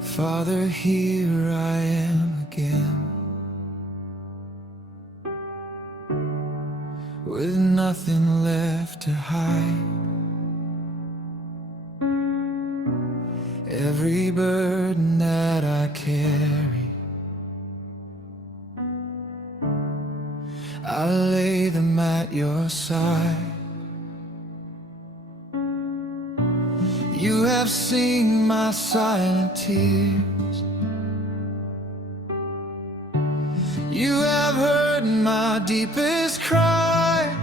Father, here I am again, with nothing left to hide. Every burden that I carry, I lay them at your side. You have seen my silent tears, you have heard my deepest cry.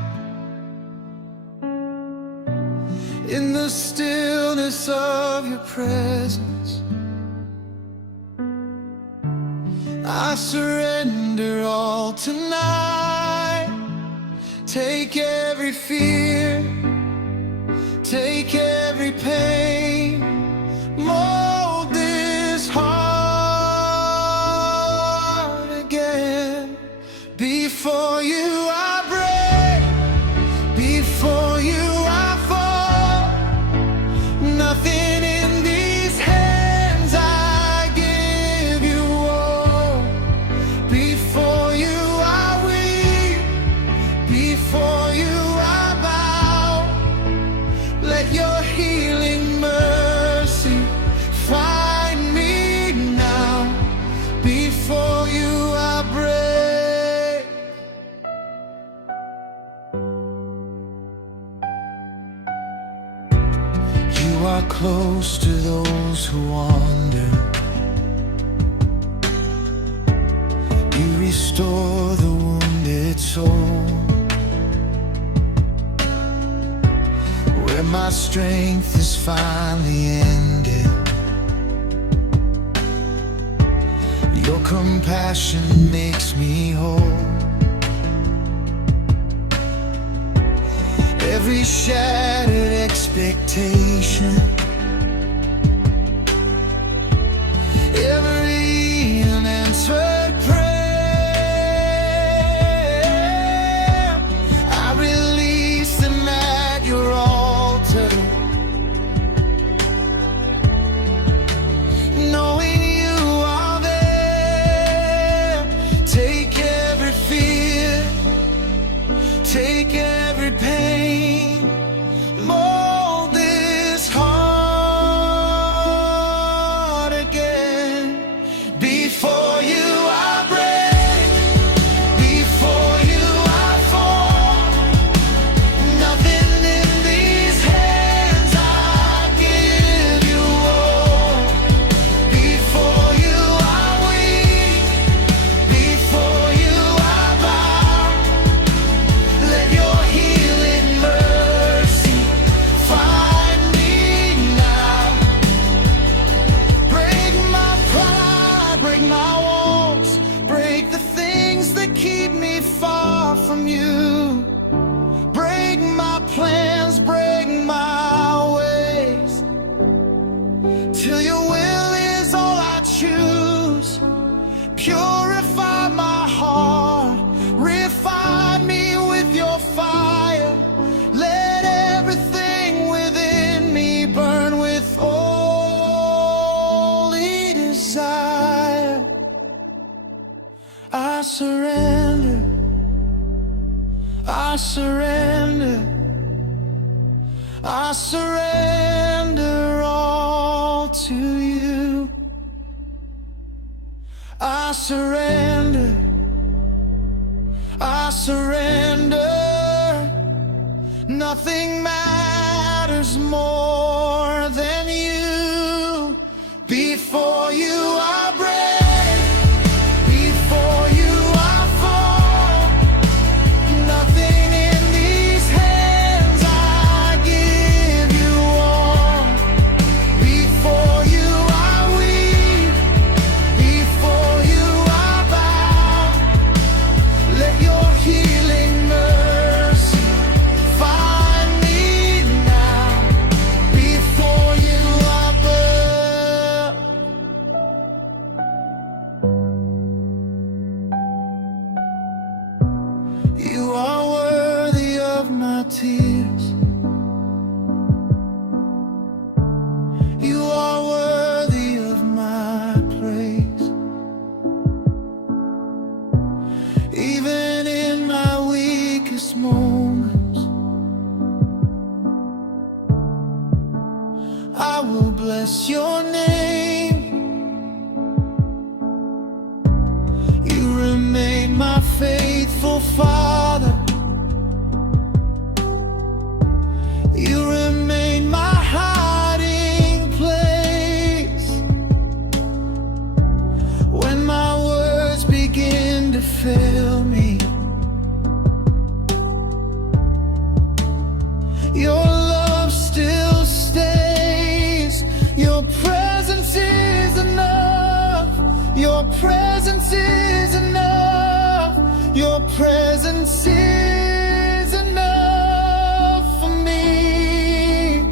In the stillness of your presence, I surrender all tonight. Take every fear, take every pain, mold this heart again. Before you I break, before you I fall. Nothing in these hands, I give you all. Before you I weep, before you I bow. Let your healing mercy find me now. Before you I break. You are close to those who wander. You restore the wounded soul. Where my strength is finally ended, your compassion makes me whole. Every shattered expectation, every unanswered prayer, I release them at your altar. Knowing you are there, take every fear, take every pain, mold this heart again. Before you I break, before you I fall. Nothing in these hands, I give you all. Before you I weep, before you I bow. Let your healing mercy find me now. Break my pride, break my walls, break the things that keep me far from you. Break my plans, break my ways, till your will is all I choose. Purify my heart, refine me with your fire. Let everything within me burn with holy desire. I surrender, I surrender, I surrender all to you. I surrender, I surrender. Nothing matters more than you. Before you I break, before you I fall. Nothing in these hands, I give you all. Before you I weep, before you I bow. Let your healing mercy find me now. Before you I bow. You are worthy of my tears. You are worthy of my fail me. Your love still stays. Your presence is enough. Your presence is enough. Your presence is enough for me.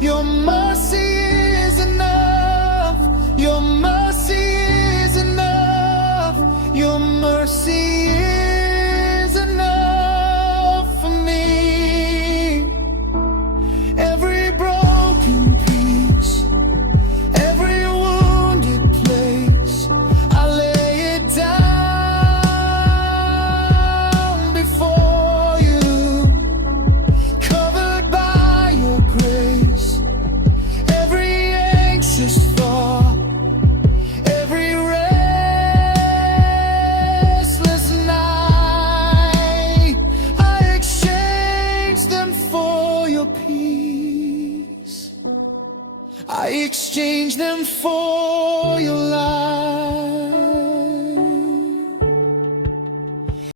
Your mercy is enough. Your mercy